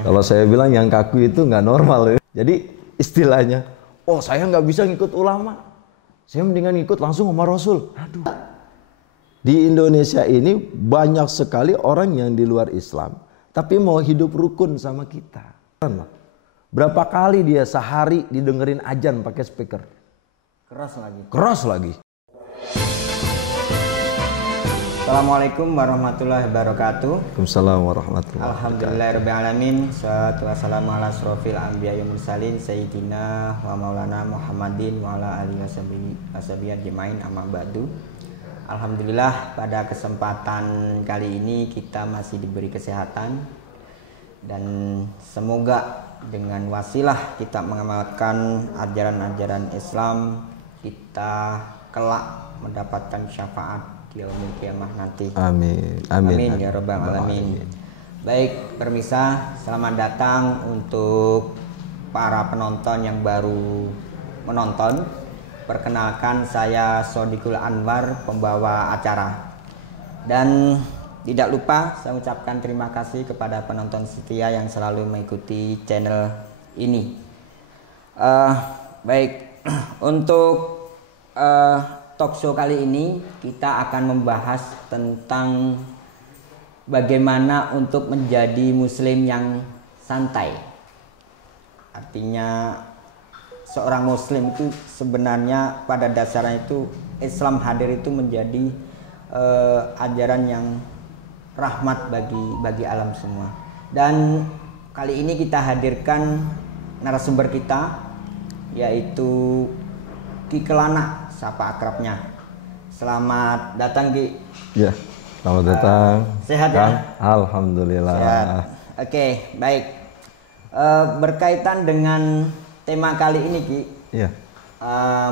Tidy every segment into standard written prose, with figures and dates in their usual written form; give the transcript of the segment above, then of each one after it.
contohnya? Kalau saya bilang yang kaku itu nggak normal ya. Jadi istilahnya, oh saya nggak bisa ngikut ulama, saya mendingan ikut langsung sama Rasul. Aduh. Di Indonesia ini banyak sekali orang yang di luar Islam, tapi mau hidup rukun sama kita. Berapa kali dia sehari didengerin azan pakai speaker? Keras lagi. Keras lagi. Assalamualaikum warahmatullahi wabarakatuh. Waalaikumsalam warahmatullahi wabarakatuh. Alhamdulillahirrahmanirrahim. Salatu wassalamu ala asrofil anbiya wal mursalin Sayyidina wa maulana Muhammadin wa ala alihi washabihi ajmain, amma ba'du. Alhamdulillah, pada kesempatan kali ini kita masih diberi kesehatan, dan semoga dengan wasilah kita mengamalkan ajaran-ajaran Islam, kita kelak mendapatkan syafaat di yaumil qiyamah nanti. Amin. Amin ya rabbal alamin. Baik pemirsa, selamat datang untuk para penonton yang baru menonton. Perkenalkan, saya Shodikul Anwar, pembawa acara. Dan tidak lupa saya ucapkan terima kasih kepada penonton setia yang selalu mengikuti channel ini. Baik, untuk talk show kali ini kita akan membahas tentang bagaimana untuk menjadi muslim yang santai. Artinya seorang muslim itu sebenarnya pada dasarnya itu Islam hadir itu menjadi ajaran yang rahmat bagi alam semua. Dan kali ini kita hadirkan narasumber kita, yaitu Ki Kelana, sapa akrabnya. Selamat datang Ki. Ya, selamat datang. Sehat Kang? ya? Alhamdulillah. Sehat. Oke, baik. Berkaitan dengan tema kali ini Ki, Iya.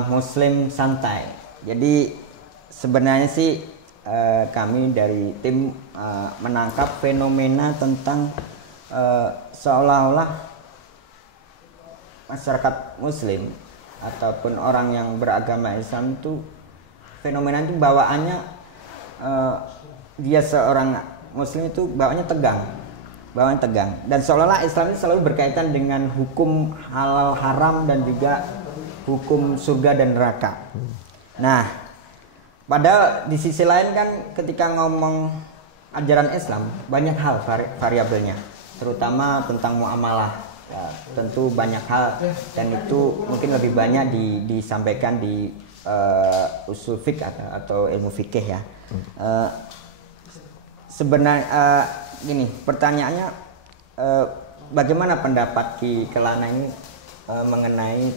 Muslim santai. Jadi sebenarnya sih kami dari tim menangkap fenomena tentang seolah-olah masyarakat Muslim ataupun orang yang beragama Islam itu fenomena itu bawaannya dia seorang Muslim itu bawaannya tegang, dan seolah-olah Islam itu selalu berkaitan dengan hukum halal haram dan juga hukum surga dan neraka. Nah, padahal di sisi lain kan ketika ngomong ajaran Islam banyak hal variabelnya, terutama tentang muamalah. Ya, tentu banyak hal, dan itu mungkin lebih banyak disampaikan di usul fiqh atau ilmu fikih ya. Sebenarnya gini, pertanyaannya bagaimana pendapat Ki Kelana ini mengenai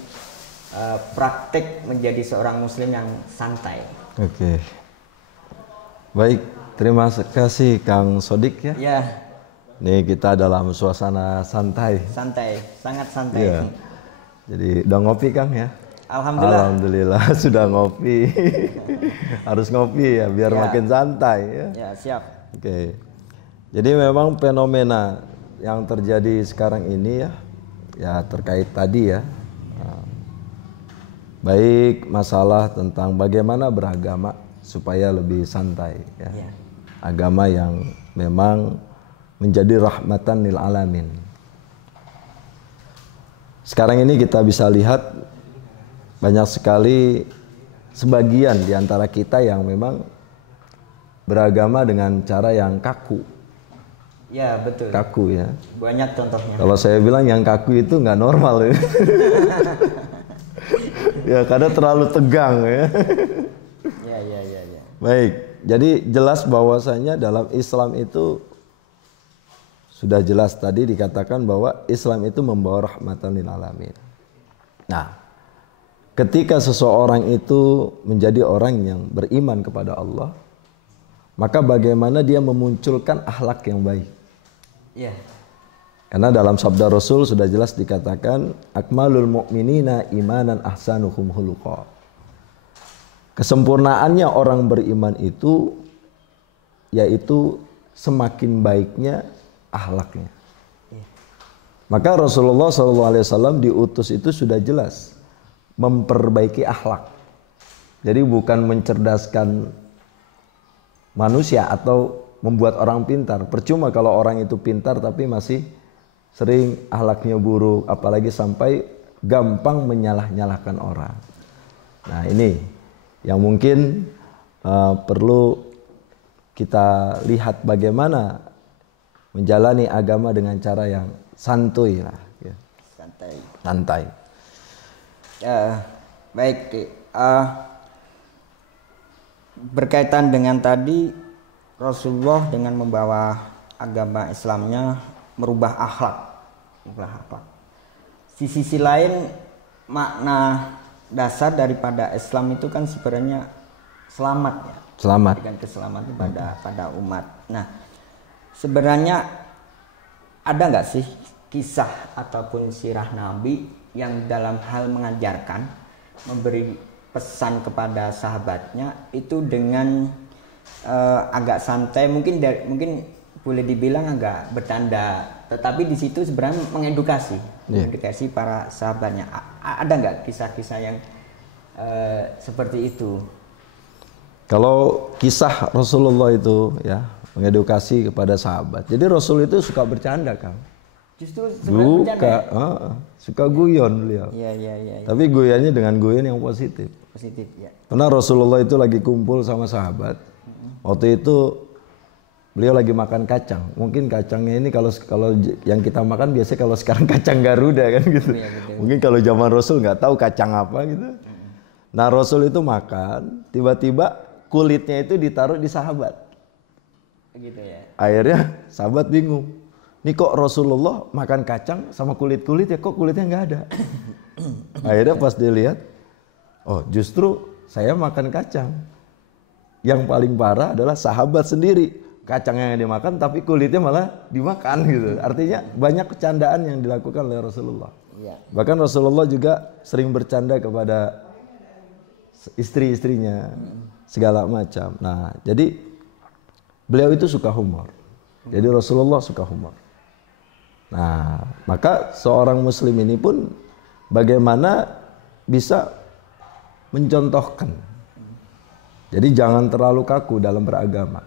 praktik menjadi seorang muslim yang santai? Oke. Baik, terima kasih Kang Sodik ya. Ya. Nih kita dalam suasana santai. Santai, sangat santai. Ya. Jadi udah ngopi Kang ya? Alhamdulillah. Alhamdulillah sudah ngopi. Harus ngopi ya biar makin santai ya. Ya, siap. Oke. Jadi memang fenomena yang terjadi sekarang ini ya terkait tadi ya. Baik masalah tentang bagaimana beragama supaya lebih santai ya. Agama yang memang menjadi rahmatan lil alamin. Sekarang ini kita bisa lihat banyak sekali sebagian di antara kita yang memang beragama dengan cara yang kaku. Ya, betul. Kaku ya. Banyak contohnya. Kalau saya bilang yang kaku itu nggak normal ya. Ya karena terlalu tegang ya. Ya. Baik, jadi jelas bahwasanya dalam Islam itu sudah jelas tadi dikatakan bahwa Islam itu membawa rahmatan lil alamin. Nah, ketika seseorang itu menjadi orang yang beriman kepada Allah, maka bagaimana dia memunculkan akhlak yang baik? Iya. Karena dalam sabda Rasul sudah jelas dikatakan akmalul mu'minina imanan ahsanuhum khuluqa. Kesempurnaannya orang beriman itu yaitu semakin baiknya akhlaknya. Maka Rasulullah SAW diutus itu sudah jelas memperbaiki akhlak. Jadi bukan mencerdaskan manusia atau membuat orang pintar. Percuma kalau orang itu pintar tapi masih sering akhlaknya buruk, apalagi sampai gampang menyalah-nyalahkan orang. Nah ini yang mungkin perlu kita lihat bagaimana menjalani agama dengan cara yang santuy lah, ya. Santai. Baik, berkaitan dengan tadi Rasulullah dengan membawa agama Islamnya merubah akhlak. Di sisi lain makna dasar daripada Islam itu kan sebenarnya selamat ya. Selamat. Dengan keselamatan pada umat. Nah, sebenarnya ada nggak sih kisah ataupun sirah Nabi yang dalam hal mengajarkan, memberi pesan kepada sahabatnya itu dengan agak santai, mungkin boleh dibilang agak bercanda, tetapi di situ sebenarnya mengedukasi para sahabatnya. Ada nggak kisah-kisah yang seperti itu? Kalau kisah Rasulullah itu ya mengedukasi kepada sahabat. Jadi Rasul itu suka bercanda, Kang. Justru bercanda. Suka guyon beliau. Iya. Tapi guyannya dengan guyon yang positif. Positif ya. Pernah Rasulullah itu lagi kumpul sama sahabat. Waktu itu beliau lagi makan kacang. Mungkin kacangnya ini kalau yang kita makan biasanya kalau sekarang kacang Garuda kan gitu. Iya, mungkin kalau zaman Rasul nggak tahu kacang apa gitu. Nah Rasul itu makan, tiba-tiba kulitnya itu ditaruh di sahabat. Gitu ya. Akhirnya sahabat bingung. Ini kok Rasulullah makan kacang sama kulit-kulit ya, kok kulitnya nggak ada. Akhirnya pas dilihat, oh justru saya makan kacang. Yang paling parah adalah sahabat sendiri. Kacangnya yang dimakan tapi kulitnya malah dimakan gitu. Artinya banyak kecandaan yang dilakukan oleh Rasulullah. Ya. Bahkan Rasulullah juga sering bercanda kepada istri-istrinya segala macam. Nah, jadi beliau itu suka humor. Jadi Rasulullah suka humor. Nah, maka seorang muslim ini pun bagaimana bisa mencontohkan. Jadi jangan terlalu kaku dalam beragama.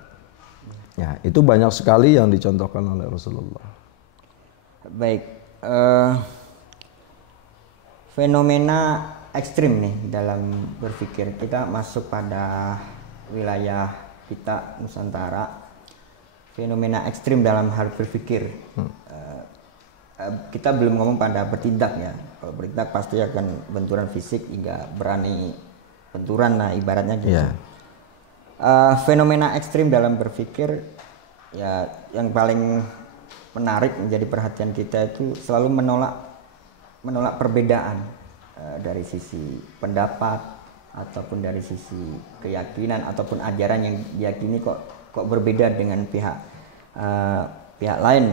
Ya, itu banyak sekali yang dicontohkan oleh Rasulullah. Baik, fenomena ekstrim nih dalam berpikir. Kita masuk pada wilayah kita Nusantara. Fenomena ekstrim dalam hal berpikir. Kita belum ngomong pada bertindak ya. Kalau bertindak pasti akan benturan fisik hingga berani benturan, nah ibaratnya gitu. Yeah. Fenomena ekstrim dalam berpikir ya yang paling menarik menjadi perhatian kita itu selalu menolak perbedaan dari sisi pendapat ataupun dari sisi keyakinan ataupun ajaran yang diyakini kok berbeda dengan pihak lain.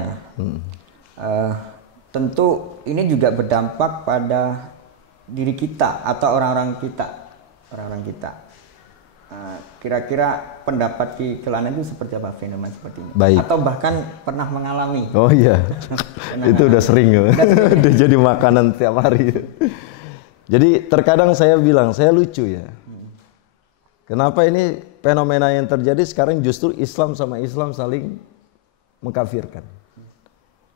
Tentu ini juga berdampak pada diri kita atau orang-orang kita. Kira-kira pendapat Ki Kelana itu seperti apa fenomena seperti ini? Baik. Atau bahkan pernah mengalami? Oh iya, itu udah sering ya. Udah jadi makanan tiap hari. Jadi terkadang saya bilang, saya lucu ya. Kenapa ini fenomena yang terjadi sekarang justru Islam sama Islam saling mengkafirkan.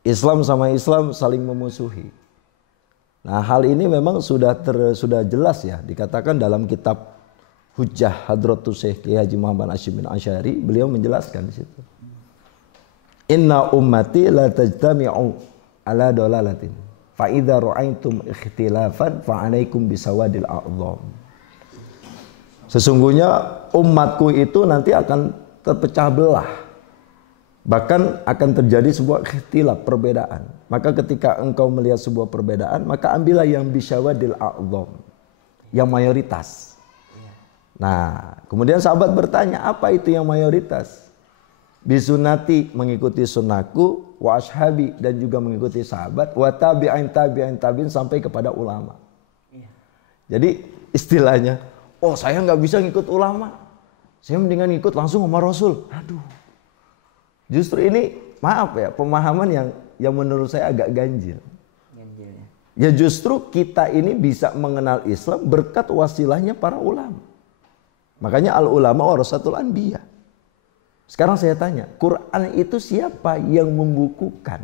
Islam sama Islam saling memusuhi. Nah hal ini memang sudah jelas ya, dikatakan dalam kitab Hujjah Hadratus Syekh Kiai Haji Muhammad Hashim bin Asy'ari, beliau menjelaskan di situ. Inna ummati la tajtami'u ala dolalatin fa idza ra'aitum ikhtilafan fa 'alaikum bisawadil a'dham. Sesungguhnya umatku itu nanti akan terpecah belah. Bahkan akan terjadi sebuah ikhtilaf, perbedaan. Maka ketika engkau melihat sebuah perbedaan, maka ambillah yang bisawadil a'dham, yang mayoritas. Nah, kemudian sahabat bertanya, apa itu yang mayoritas? Bisunati, mengikuti sunnahku, wa ashabi, dan juga mengikuti sahabat, wa tabi'in sampai kepada ulama. Jadi istilahnya, oh saya nggak bisa ngikut ulama, saya mendingan ikut langsung sama Rasul. Aduh, justru ini maaf ya, pemahaman yang menurut saya agak ganjil. Ya justru kita ini bisa mengenal Islam berkat wasilahnya para ulama. Makanya al-ulama warasatul anbiya. Sekarang saya tanya, Quran itu siapa yang membukukan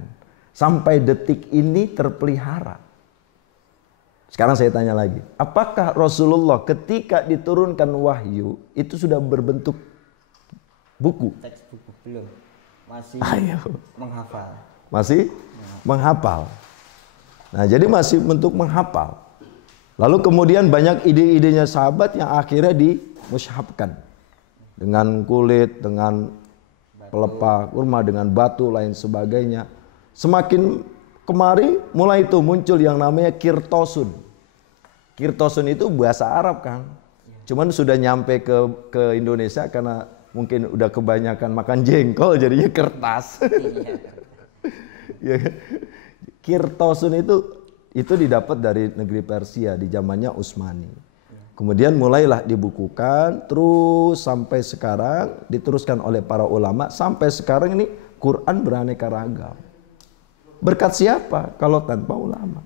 sampai detik ini terpelihara. Sekarang saya tanya lagi, apakah Rasulullah ketika diturunkan wahyu itu sudah berbentuk buku? Teks buku belum, masih menghafal. Masih menghafal. Nah, jadi masih bentuk menghafal. Lalu kemudian banyak ide-idenya sahabat yang akhirnya dimushafkan dengan kulit, dengan pelepah kurma, dengan batu lain sebagainya. Semakin kemari mulai itu muncul yang namanya kirtosun. Kirtosun itu bahasa Arab kan. Cuman sudah nyampe ke Indonesia karena mungkin udah kebanyakan makan jengkol jadinya kertas. Ya, kirtosun itu didapat dari negeri Persia di zamannya Utsmani. Kemudian mulailah dibukukan terus sampai sekarang diteruskan oleh para ulama sampai sekarang ini Quran beraneka ragam. Berkat siapa kalau tanpa ulama?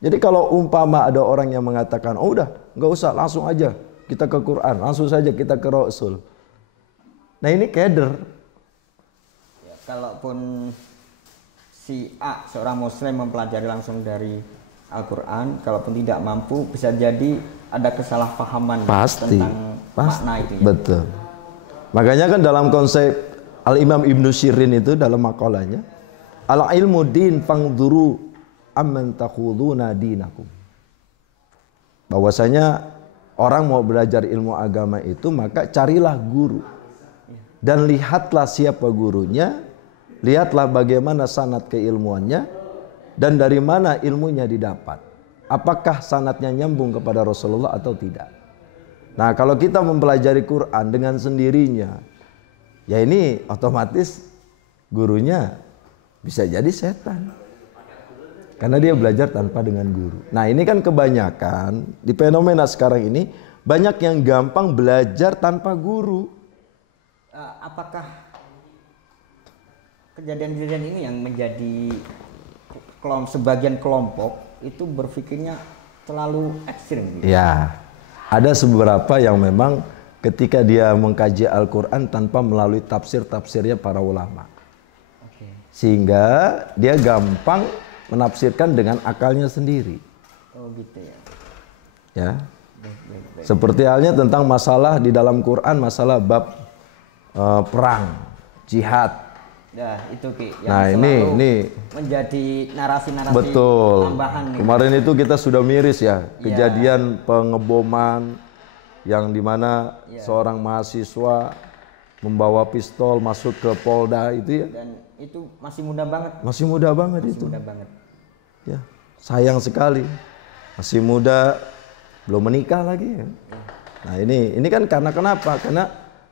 Jadi kalau umpama ada orang yang mengatakan, oh udah nggak usah langsung aja kita ke Quran, langsung saja kita ke Rasul. Nah ini keder. Ya, kalaupun si A seorang Muslim mempelajari langsung dari Al-Quran, kalaupun tidak mampu bisa jadi ada kesalahpahaman tentang makna itu. Ya? Betul. Makanya kan dalam konsep Al-Imam Ibnu Syirin itu dalam makalahnya, al-ilmu din fangduru amman takhuduna dinakum. Bahwasanya orang mau belajar ilmu agama itu maka carilah guru. Dan lihatlah siapa gurunya, lihatlah bagaimana sanad keilmuannya dan dari mana ilmunya didapat. Apakah sanadnya nyambung kepada Rasulullah atau tidak. Nah, kalau kita mempelajari Quran dengan sendirinya, ya ini otomatis gurunya bisa jadi setan. Karena dia belajar tanpa dengan guru. Nah ini kan kebanyakan di fenomena sekarang ini banyak yang gampang belajar tanpa guru. Apakah kejadian-kejadian ini yang menjadi sebagian kelompok itu berpikirnya terlalu ekstrim? Gitu? Ya, ada beberapa yang memang ketika dia mengkaji Al-Quran tanpa melalui tafsir-tafsirnya para ulama. Sehingga dia gampang menafsirkan dengan akalnya sendiri. Oh gitu ya. Ya. Seperti halnya tentang masalah di dalam Quran, masalah bab perang, jihad. Ya, itu Ki. Yang nah, ini menjadi narasi-narasi betul. Tambahan. Kemarin itu kita sudah miris ya, kejadian pengeboman yang dimana seorang mahasiswa membawa pistol masuk ke Polda itu ya. Dan itu masih muda banget. Masih muda banget masih itu. Muda banget. Ya, sayang sekali. Masih muda, belum menikah lagi ya. Nah, ini kan karena kenapa? Karena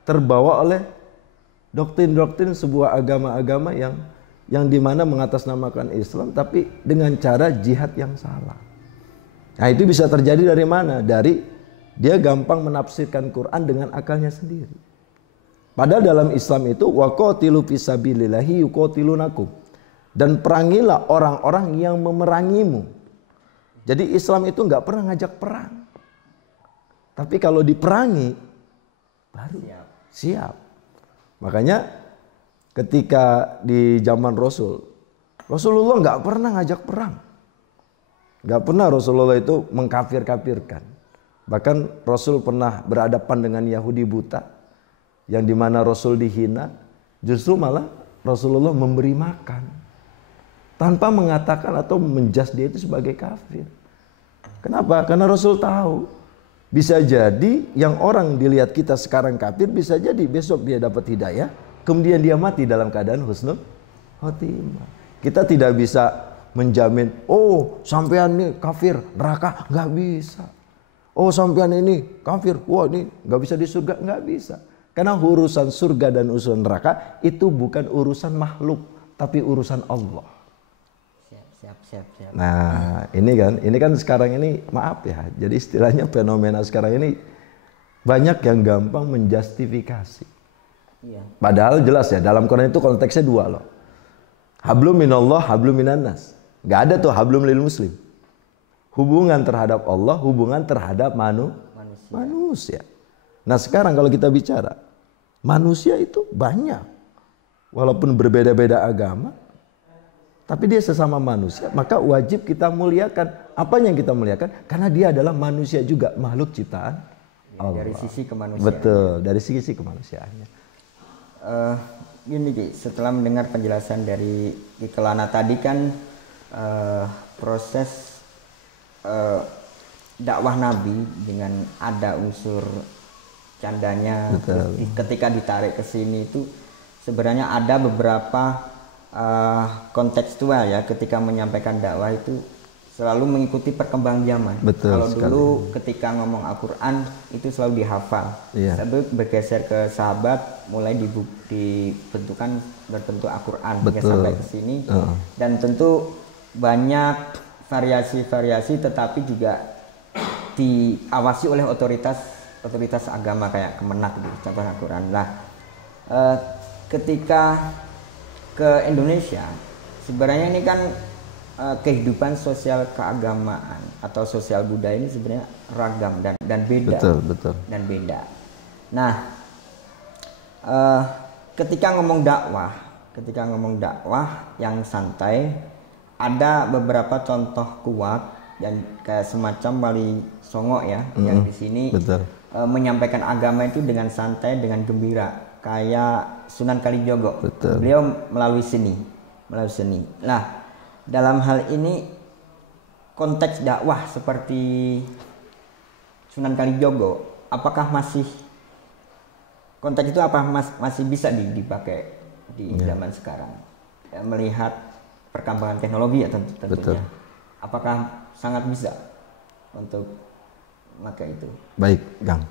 terbawa oleh doktrin-doktrin sebuah agama-agama yang dimana mengatasnamakan Islam tapi dengan cara jihad yang salah. Nah, itu bisa terjadi dari mana? Dari dia gampang menafsirkan Quran dengan akalnya sendiri. Padahal dalam Islam itu waqatilu fisabilillahi yuqatilunakum. Dan perangilah orang-orang yang memerangimu. Jadi Islam itu nggak pernah ngajak perang. Tapi kalau diperangi baru siap. Makanya ketika di zaman Rasulullah nggak pernah ngajak perang. Nggak pernah Rasulullah itu mengkafir-kafirkan. Bahkan Rasul pernah berhadapan dengan Yahudi buta yang dimana Rasul dihina, justru malah Rasulullah memberi makan tanpa mengatakan atau menjas dia itu sebagai kafir. Kenapa? Karena Rasul tahu bisa jadi yang orang dilihat kita sekarang kafir, bisa jadi besok dia dapat hidayah, kemudian dia mati dalam keadaan husnul khotimah. Kita tidak bisa menjamin, oh sampean ini kafir neraka, nggak bisa. Oh sampean ini kafir, wah ini nggak bisa di surga, nggak bisa. Karena urusan surga dan urusan neraka itu bukan urusan makhluk, tapi urusan Allah. Siap. Nah, ini kan sekarang ini maaf ya. Jadi istilahnya fenomena sekarang ini banyak yang gampang menjustifikasi. Iya. Padahal jelas ya dalam Quran itu konteksnya dua loh. Hablum minallah, hablum minannas. Gak ada tuh hablum lil muslim. Hubungan terhadap Allah, hubungan terhadap manusia. Nah sekarang kalau kita bicara manusia itu banyak. Walaupun berbeda-beda agama, tapi dia sesama manusia, maka wajib kita muliakan. Apa yang kita muliakan? Karena dia adalah manusia juga, makhluk ciptaan Allah. Dari sisi kemanusiaan. Betul, dari sisi kemanusiaannya. Gini Ki, setelah mendengar penjelasan dari Ki Kelana tadi kan proses dakwah Nabi dengan ada unsur candanya, ketika ditarik ke sini itu sebenarnya ada beberapa kontekstual ya, ketika menyampaikan dakwah itu selalu mengikuti perkembangan zaman. Kalau dulu ketika ngomong Al-Quran itu selalu dihafal. Tapi bergeser ke sahabat mulai dibentukan berbentuk Al-Quran hingga sampai ke sini. Dan tentu banyak variasi-variasi, tetapi juga diawasi oleh otoritas agama kayak Kemenak gitu, contoh Al-Quran. Nah, ketika ke Indonesia sebenarnya ini kan kehidupan sosial keagamaan atau sosial budaya ini sebenarnya ragam dan beda. Betul. Dan beda. Nah, ketika ngomong dakwah yang santai, ada beberapa contoh kuat dan kayak semacam Wali Songo ya, yang di sini menyampaikan agama itu dengan santai, dengan gembira, kayak Sunan Kalijogo. Beliau melalui seni. Nah, dalam hal ini konteks dakwah seperti Sunan Kalijogo, apakah masih konteks itu masih bisa dipakai di zaman sekarang? Ya, melihat perkembangan teknologi ya tentunya. Apakah sangat bisa untuk memakai itu? Baik, Kang.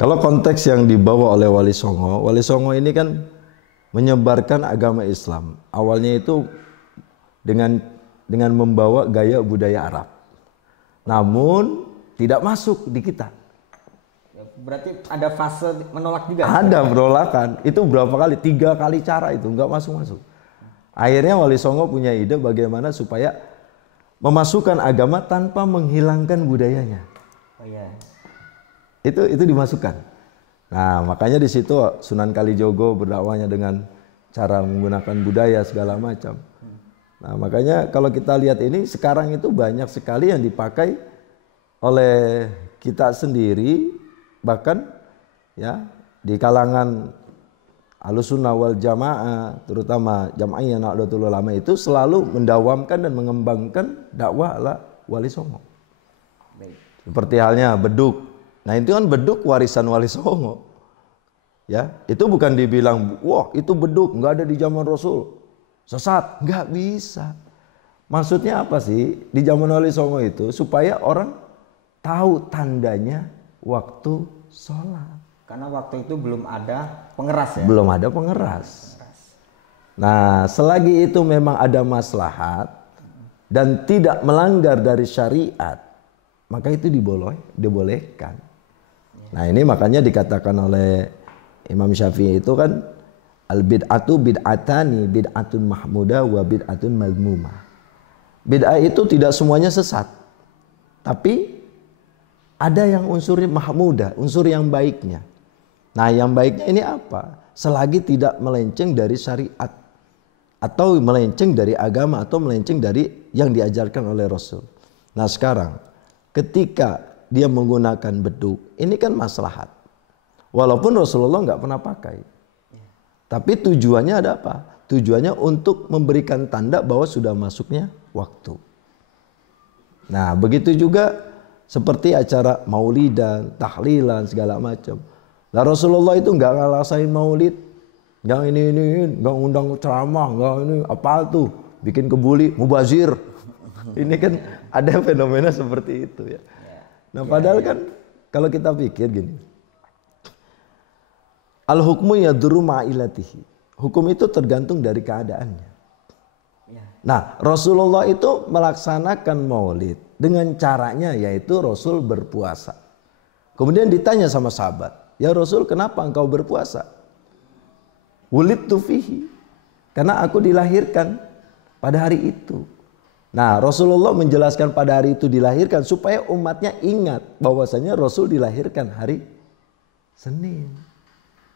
Kalau konteks yang dibawa oleh Wali Songo ini kan menyebarkan agama Islam. Awalnya itu dengan membawa gaya budaya Arab. Namun tidak masuk di kita. Berarti ada fase menolak juga? Ada penolakan. Itu berapa kali? 3 kali cara itu nggak masuk. Akhirnya Wali Songo punya ide bagaimana supaya memasukkan agama tanpa menghilangkan budayanya. Oh iya. Itu dimasukkan. Nah, makanya di situ Sunan Kalijogo berdakwahnya dengan cara menggunakan budaya segala macam. Nah, makanya kalau kita lihat ini sekarang itu banyak sekali yang dipakai oleh kita sendiri, bahkan ya di kalangan Ahlussunnah wal Jamaah, terutama Jam'iyah Nahdlatul Ulama itu selalu mendawamkan dan mengembangkan dakwah ala Wali Songo. Seperti halnya beduk. Nah, itu kan beduk warisan Wali Songo. Ya, itu bukan dibilang, wah itu beduk nggak ada di zaman Rasul, sesat, nggak bisa. Maksudnya apa sih di zaman Wali Songo itu? Supaya orang tahu tandanya waktu sholat. Karena waktu itu belum ada pengeras ya? Belum ada pengeras. Nah, selagi itu memang ada maslahat dan tidak melanggar dari syariat, maka itu dibolehkan. Nah, ini makanya dikatakan oleh Imam Syafi'i itu kan al-bid'atu bid'atani, bid'atun mahmudah wa bid'atun madmumah. Bid'ah itu tidak semuanya sesat. Tapi ada yang unsurnya mahmudah, unsur yang baiknya. Nah, yang baiknya ini apa? Selagi tidak melenceng dari syariat atau melenceng dari agama atau melenceng dari yang diajarkan oleh Rasul. Nah, sekarang ketika dia menggunakan beduk, ini kan maslahat. Walaupun Rasulullah nggak pernah pakai. Tapi tujuannya ada apa? Tujuannya untuk memberikan tanda bahwa sudah masuknya waktu. Nah, begitu juga seperti acara maulidan, tahlilan, segala macam. Nah, Rasulullah itu nggak ngalasain maulid, nggak ini, nggak undang ceramah, nggak ini apa tuh, bikin kebuli, mubazir. Ini kan ada fenomena seperti itu ya. Nah, padahal kan kalau kita pikir gini, al-hukmu yadurru ma'ilatihi. Hukum itu tergantung dari keadaannya. Nah, Rasulullah itu melaksanakan maulid dengan caranya yaitu Rasul berpuasa. Kemudian ditanya sama sahabat, ya Rasul, kenapa engkau berpuasa? Wulidtu fihi, karena aku dilahirkan pada hari itu. Nah, Rasulullah menjelaskan pada hari itu dilahirkan supaya umatnya ingat bahwasanya Rasul dilahirkan hari Senin.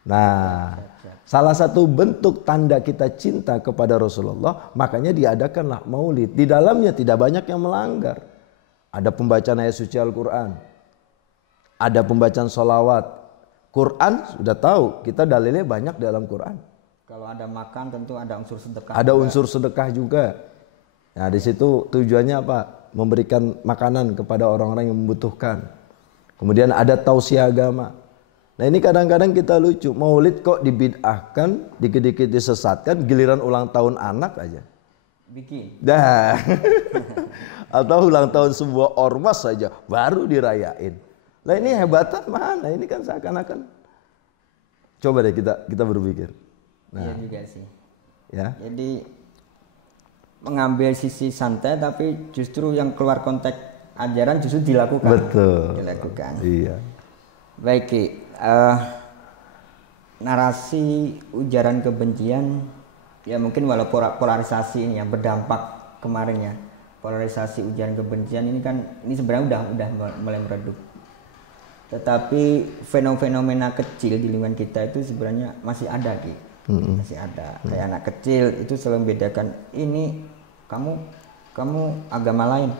Nah, salah satu bentuk tanda kita cinta kepada Rasulullah, makanya diadakanlah maulid. Di dalamnya tidak banyak yang melanggar. Ada pembacaan ayat suci Al-Quran, ada pembacaan sholawat. Quran sudah tahu, kita dalilnya banyak dalam Quran. Kalau ada makan tentu ada unsur sedekah. Ada unsur sedekah juga. Nah, di situ tujuannya apa? Memberikan makanan kepada orang-orang yang membutuhkan. Kemudian ada tausiah agama. Nah, ini kadang-kadang kita lucu, maulid kok dibid'ahkan, dikit-dikit disesatkan, giliran ulang tahun anak aja bikin. Dah. Atau ulang tahun sebuah ormas saja baru dirayain. Lah ini hebatan mana? Ini kan seakan-akan. Coba deh kita berpikir. Nah, iya juga sih. Ya. Jadi mengambil sisi santai tapi justru yang keluar konteks ajaran justru dilakukan. Betul. Dilakukan. Iya. Baik, Ki. Narasi ujaran kebencian ya mungkin walau polarisasi ini yang berdampak kemarin ya. Polarisasi ujaran kebencian ini kan ini sebenarnya udah mulai meredup. Tetapi fenomena kecil di lingkungan kita itu sebenarnya masih ada, Ki. Masih ada. Kayak anak kecil itu selalu membedakan ini kamu agama lain.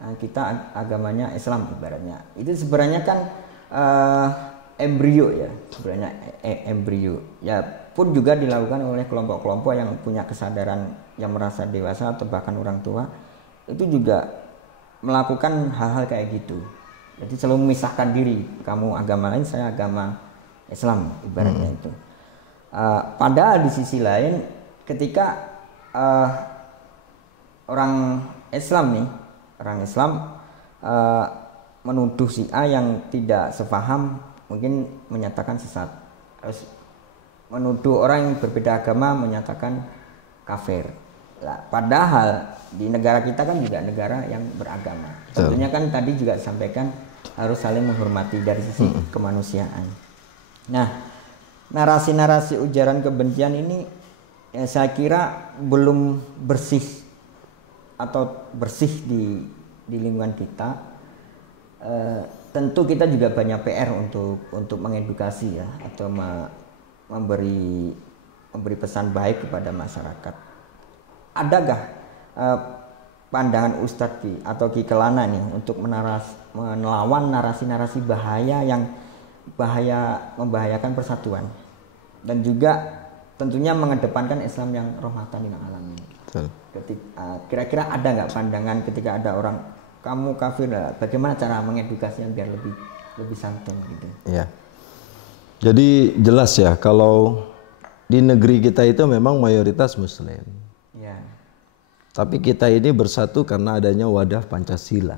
Nah, kita agamanya Islam ibaratnya. Itu sebenarnya kan embrio ya, sebenarnya embrio. Ya pun juga dilakukan oleh kelompok-kelompok yang punya kesadaran yang merasa dewasa atau bahkan orang tua itu juga melakukan hal-hal kayak gitu. Jadi selalu memisahkan diri, kamu agama lain, saya agama Islam ibaratnya itu. Padahal di sisi lain ketika orang Islam menuduh si A yang tidak sepaham mungkin menyatakan sesat, harus menuduh orang yang berbeda agama menyatakan kafir. Nah, padahal di negara kita kan juga negara yang beragama. Tentunya kan tadi juga disampaikan harus saling menghormati dari sisi kemanusiaan. Nah, narasi-narasi ujaran kebencian ini ya saya kira belum bersih di lingkungan kita. Tentu kita juga banyak PR untuk mengedukasi ya atau memberi pesan baik kepada masyarakat. Adakah pandangan Ustadz Ki atau Ki Kelana nih untuk melawan narasi-narasi bahaya yang membahayakan persatuan dan juga tentunya mengedepankan Islam yang rahmatan lil alamin. Kira-kira ada nggak pandangan ketika ada orang kamu kafir, bagaimana cara mengedukasinya biar lebih santun gitu? Ya. Jadi jelas ya kalau di negeri kita itu memang mayoritas Muslim. Ya. Tapi kita ini bersatu karena adanya wadah Pancasila.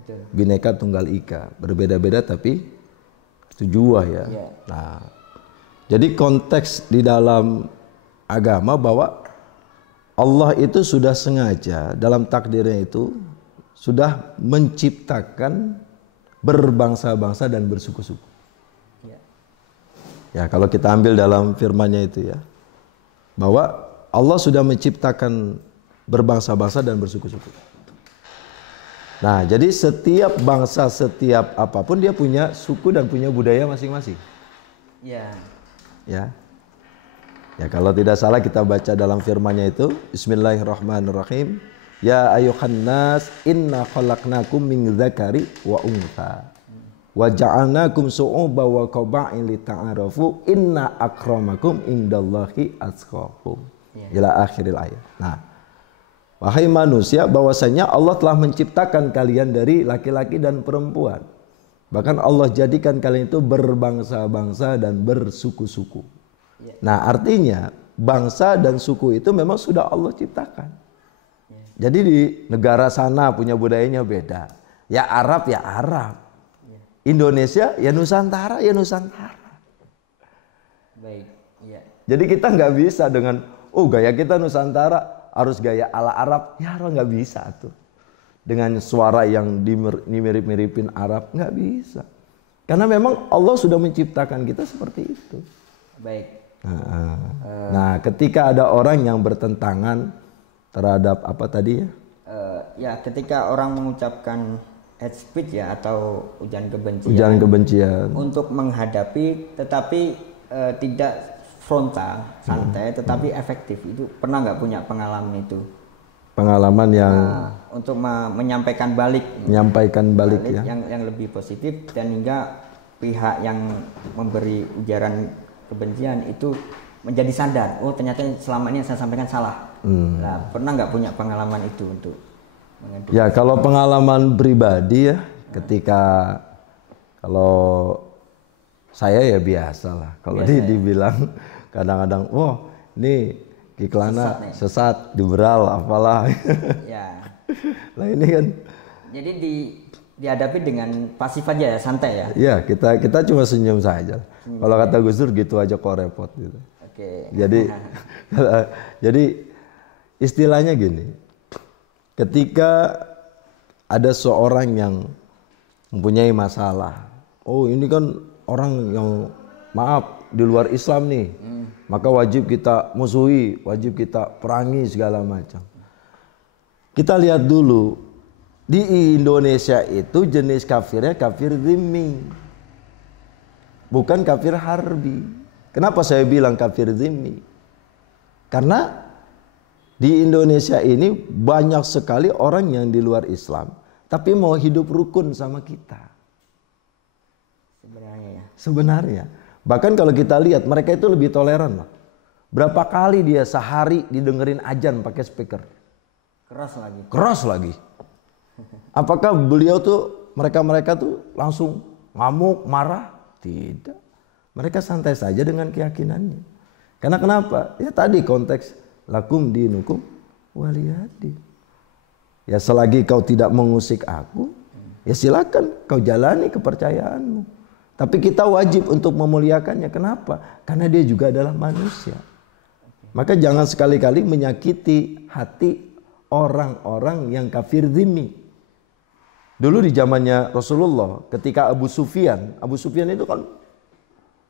Betul. Bhinneka Tunggal Ika, berbeda-beda tapi tujuan ya. Ya. Nah, jadi konteks di dalam agama bahwa Allah itu sudah sengaja dalam takdirnya itu sudah menciptakan berbangsa-bangsa dan bersuku-suku. Ya, kalau kita ambil dalam firman-Nya itu ya, bahwa Allah sudah menciptakan berbangsa-bangsa dan bersuku-suku. Nah, jadi setiap bangsa, setiap apapun dia punya suku dan punya budaya masing-masing. Ya. Ya. Ya, kalau tidak salah kita baca dalam firman-Nya itu, Bismillahirrahmanirrahim. Ya ayuhan nas inna khalaqnakum min dzakari wa untha wa ja'alnakum syu'uban wa qaba'il lita'arafu inna akramakum indallahi atqakum. Ila akhiril ayat. Nah, wahai manusia, bahwasanya Allah telah menciptakan kalian dari laki-laki dan perempuan. Bahkan Allah jadikan kalian itu berbangsa-bangsa dan bersuku-suku. Nah, artinya bangsa dan suku itu memang sudah Allah ciptakan. Jadi di negara sana punya budayanya beda. Ya Arab ya Arab. Indonesia ya Nusantara ya Nusantara. Baik. Ya. Jadi kita nggak bisa dengan gaya kita Nusantara harus gaya ala Arab. Ya nggak bisa tuh. Dengan suara yang dimirip-miripin Arab nggak bisa. Karena memang Allah sudah menciptakan kita seperti itu. Baik. Nah, ketika ada orang yang bertentangan terhadap apa tadi ya? Ya, ketika orang mengucapkan hate speech ya atau ujaran kebencian Ujaran kebencian untuk menghadapi, tetapi tidak frontal, santai, tetapi efektif. Itu pernah nggak punya pengalaman itu? Pengalaman yang untuk menyampaikan balik ya. Yang lebih positif, dan hingga pihak yang memberi ujaran kebencian itu menjadi sadar, oh ternyata selama ini yang saya sampaikan salah. Nah, pernah nggak punya pengalaman itu untuk mengedukasi? Ya, kalau pengalaman pribadi ya, ketika kalau saya ya biasa lah. Kalau dibilang kadang-kadang, wah ini Kiklana sesat, liberal, apalah. Ya. Nah ini kan. Jadi dihadapi dengan pasif aja ya, santai ya. Iya, kita cuma senyum saja. Kalau kata Gus Dur gitu aja kok repot gitu. Oke. Jadi istilahnya gini. Ketika ada seorang yang mempunyai masalah, oh ini kan orang yang maaf di luar Islam nih, maka wajib kita musuhi, wajib kita perangi segala macam. Kita lihat dulu di Indonesia itu jenis kafirnya kafir dhimmi, bukan kafir harbi. Kenapa saya bilang kafir dhimmi? Karena di Indonesia ini banyak sekali orang yang di luar Islam tapi mau hidup rukun sama kita. Sebenarnya. Bahkan kalau kita lihat mereka itu lebih toleran lah. Berapa kali dia sehari didengerin azan pakai speaker? Keras lagi. Apakah beliau tuh mereka tuh langsung ngamuk, marah? Tidak. Mereka santai saja dengan keyakinannya. Karena kenapa? Ya tadi konteks lakum dinukum waliyadi. Ya selagi kau tidak mengusik aku, ya silakan kau jalani kepercayaanmu. Tapi kita wajib untuk memuliakannya. Kenapa? Karena dia juga adalah manusia. Maka jangan sekali-kali menyakiti hati orang-orang yang kafir dhimmi. Dulu di zamannya Rasulullah, ketika Abu Sufyan itu kan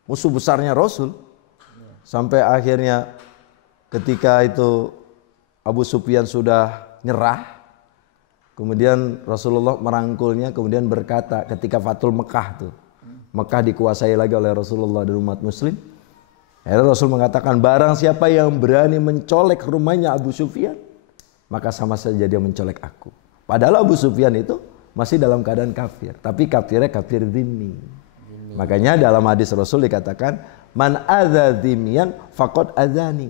musuh besarnya Rasul. Sampai akhirnya ketika itu Abu Sufyan sudah nyerah, kemudian Rasulullah merangkulnya, kemudian berkata ketika Fathul Mekah tuh, Mekah dikuasai lagi oleh Rasulullah dan umat muslim. Akhirnya Rasul mengatakan, barang siapa yang berani mencolek rumahnya Abu Sufyan, maka sama saja dia mencolek aku. Padahal Abu Sufyan itu masih dalam keadaan kafir, tapi kafirnya kafir dhimmi. Makanya dalam hadis Rasul dikatakan, man adza dhimmiyan faqad adzani.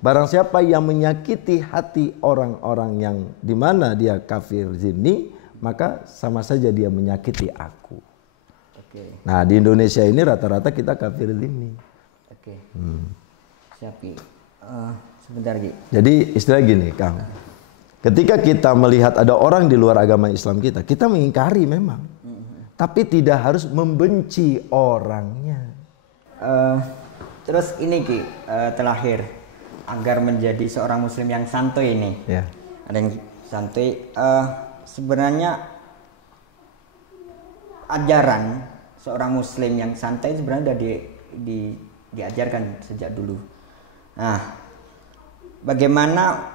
Barang siapa yang menyakiti hati orang-orang yang dimana dia kafir dhimmi, maka sama saja dia menyakiti aku. Nah di Indonesia ini rata-rata kita kafir dhimmi. Oke. Siapi. Sebentar Ki. Jadi istilah gini Kang. Ketika kita melihat ada orang di luar agama Islam kita mengingkari memang. Tapi tidak harus membenci orangnya. Terus ini Ki, terakhir agar menjadi seorang muslim yang santuy ini. Ya. Ada yang santuy. Sebenarnya ajaran seorang muslim yang santai sebenarnya sudah diajarkan sejak dulu. Nah, bagaimana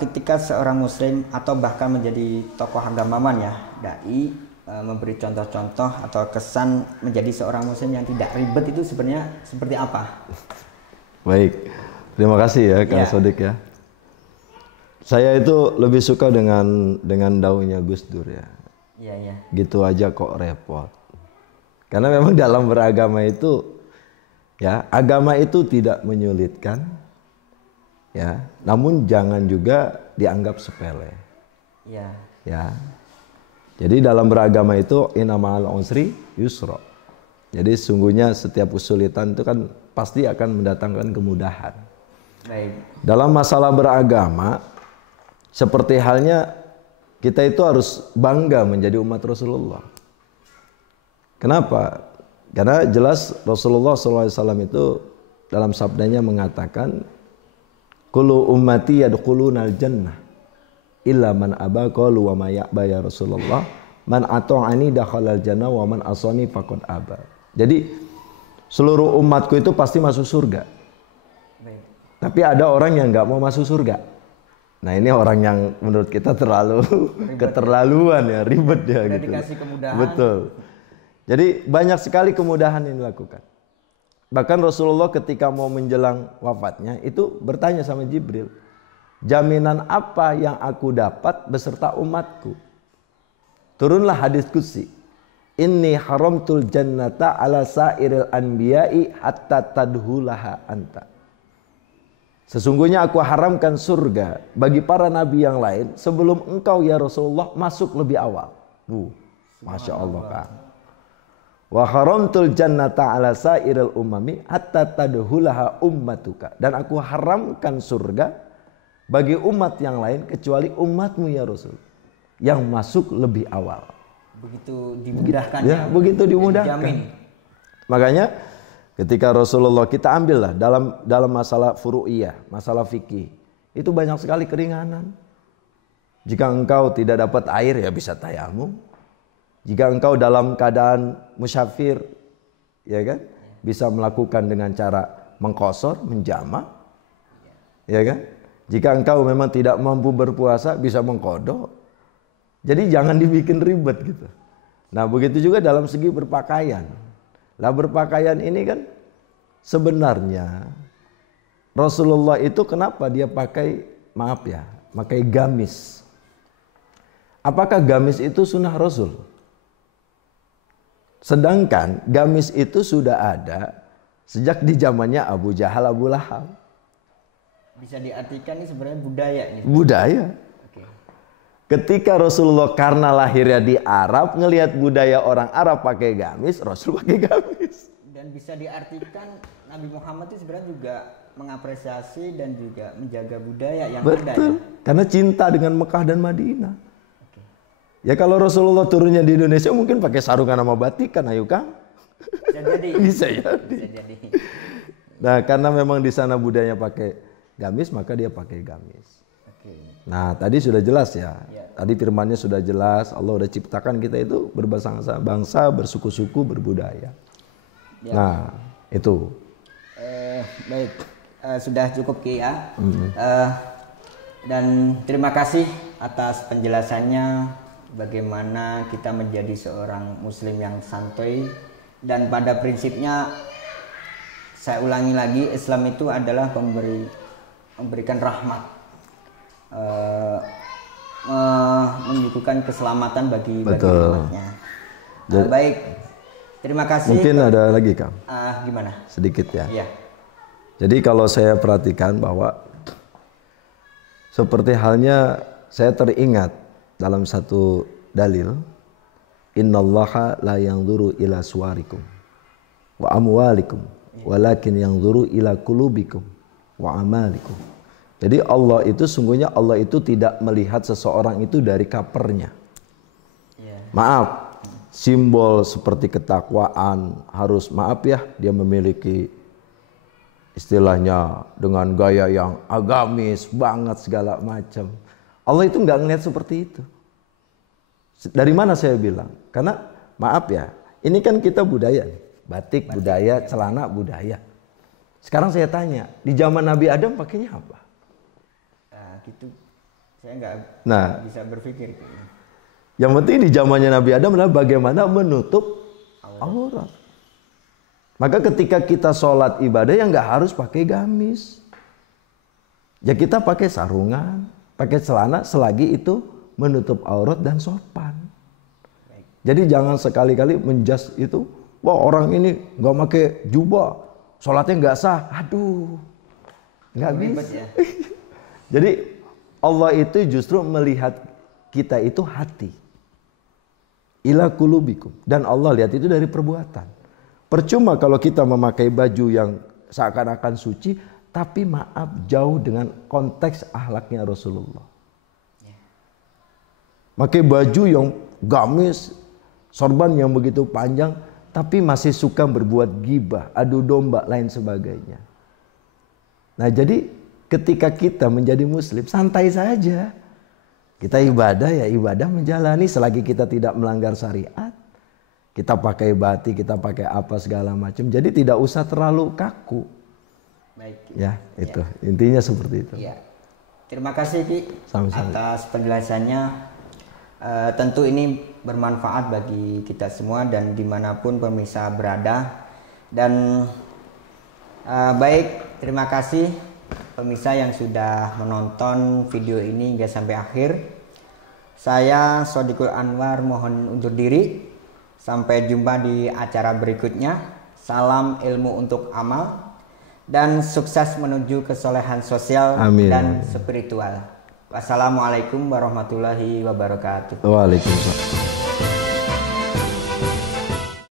ketika seorang muslim atau bahkan menjadi tokoh agamawan ya, dai, memberi contoh-contoh atau kesan menjadi seorang muslim yang tidak ribet itu sebenarnya seperti apa? Baik, terima kasih ya Kang Sodik ya. Saya itu lebih suka dengan daunnya Gus Dur ya. Iya. Gitu aja kok repot. Karena memang dalam beragama itu ya, agama itu tidak menyulitkan ya, namun jangan juga dianggap sepele. Iya. Ya. Jadi dalam beragama itu innamal usri yusra. Jadi sungguhnya setiap kesulitan itu kan pasti akan mendatangkan kemudahan. Baik. Dalam masalah beragama seperti halnya kita itu harus bangga menjadi umat Rasulullah. Kenapa? Karena jelas Rasulullah SAW itu dalam sabdanya mengatakan, kullu ummati yadkhulunal jannah illa man aba qalu wa ma ya'ba ya Rasulullah man ata'ani dakhalal jannah wa man asani faqad aba. Jadi seluruh umatku itu pasti masuk surga. Baik. Tapi ada orang yang nggak mau masuk surga. Nah ini orang yang menurut kita terlalu keterlaluan ya, ribet ya. Udah gitu. Dikasih kemudahan. Betul. Jadi banyak sekali kemudahan yang dilakukan. Bahkan Rasulullah ketika mau menjelang wafatnya itu bertanya sama Jibril, jaminan apa yang aku dapat beserta umatku? Turunlah hadis qudsi, inni haramtul jannata ala sairil anbiya'i hatta tadhulaha anta. Sesungguhnya aku haramkan surga bagi para nabi yang lain sebelum engkau ya Rasulullah masuk lebih awal. Masya Allah kan. Wa haramtul jannata ala sairil umami hatta tadhulaha ummatuka. Dan aku haramkan surga bagi umat yang lain kecuali umatmu ya Rasul, yang masuk lebih awal. Begitu dimudahkan ya, begitu dimudahkan. Dijamin. Makanya ketika Rasulullah, kita ambillah dalam masalah furu'iyah, masalah fikih, itu banyak sekali keringanan. Jika engkau tidak dapat air ya bisa tayamum. Jika engkau dalam keadaan musyafir, ya kan, bisa melakukan dengan cara mengqashar, menjama, ya kan. Jika engkau memang tidak mampu berpuasa, bisa mengqadha. Jadi jangan dibikin ribet gitu. Nah begitu juga dalam segi berpakaian. Lah berpakaian ini kan sebenarnya Rasulullah itu kenapa dia pakai, maaf ya, pakai gamis. Apakah gamis itu sunnah Rasul? Sedangkan gamis itu sudah ada sejak di zamannya Abu Jahal, Abu Lahab. Bisa diartikan ini sebenarnya budaya nih. Budaya. Okay. Ketika Rasulullah karena lahirnya di Arab, ngelihat budaya orang Arab pakai gamis, Rasul pakai gamis. Dan bisa diartikan Nabi Muhammad itu sebenarnya juga mengapresiasi dan juga menjaga budaya yang ada. Betul. Karena cinta dengan Mekah dan Madinah. Ya kalau Rasulullah turunnya di Indonesia mungkin pakai sarungan sama batikan, ayo Kang. Bisa jadi. Bisa jadi. Nah karena memang di sana budayanya pakai gamis, maka dia pakai gamis. Nah tadi sudah jelas ya. Tadi firmannya sudah jelas. Allah udah ciptakan kita itu berbangsa, bersuku-suku, berbudaya. Ya. Nah itu. Baik, sudah cukup Ki ya. Dan terima kasih atas penjelasannya. Bagaimana kita menjadi seorang muslim yang santuy, dan pada prinsipnya saya ulangi lagi, Islam itu adalah memberikan rahmat, menyuguhkan keselamatan bagi umatnya. Baik, terima kasih. Mungkin ada lagi Kang? Gimana? Sedikit ya. Iya. Jadi kalau saya perhatikan bahwa seperti halnya saya teringat dalam satu dalil, innallaha la yanzuru ila suwarikum wa amwalikum walakin yanzuru ila qulubikum wa amalikum. Jadi Allah itu sungguhnya Allah itu tidak melihat seseorang itu dari kapernya. Maaf, simbol seperti ketakwaan harus, maaf ya, dia memiliki istilahnya dengan gaya yang agamis banget segala macam. Allah itu nggak ngelihat seperti itu. Dari mana saya bilang? Karena maaf ya, ini kan kita budaya, batik budaya, celana budaya. Sekarang saya tanya, di zaman Nabi Adam pakainya apa? Gitu, saya nggak bisa berpikir. Yang penting di zamannya Nabi Adam adalah bagaimana menutup aurat. Maka ketika kita sholat ibadah ya nggak harus pakai gamis. Ya kita pakai sarungan, pakai celana selagi itu menutup aurat dan sopan. Jadi jangan sekali-kali menjas itu, wah orang ini nggak pakai jubah, sholatnya nggak sah. Aduh, nggak bisa. Ya? Jadi Allah itu justru melihat kita itu hati. Ila qulubikum, dan Allah lihat itu dari perbuatan. Percuma kalau kita memakai baju yang seakan-akan suci, tapi maaf jauh dengan konteks akhlaknya Rasulullah. Pakai baju yang gamis, sorban yang begitu panjang, tapi masih suka berbuat gibah, adu domba, lain sebagainya. Nah jadi ketika kita menjadi muslim, santai saja. Kita ibadah ya ibadah menjalani selagi kita tidak melanggar syariat. Kita pakai batik, kita pakai apa segala macam. Jadi tidak usah terlalu kaku. Baik. Ya itu intinya seperti itu. Ya. Terima kasih Ki atas penjelasannya. Tentu ini bermanfaat bagi kita semua dan dimanapun pemirsa berada. Dan Baik, terima kasih pemirsa yang sudah menonton video ini hingga sampai akhir. Saya Shodikul Anwar mohon undur diri. Sampai jumpa di acara berikutnya. Salam ilmu untuk amal dan sukses menuju kesolehan sosial Amin. dan spiritual. Wassalamualaikum warahmatullahi wabarakatuh. Waalaikumsalam.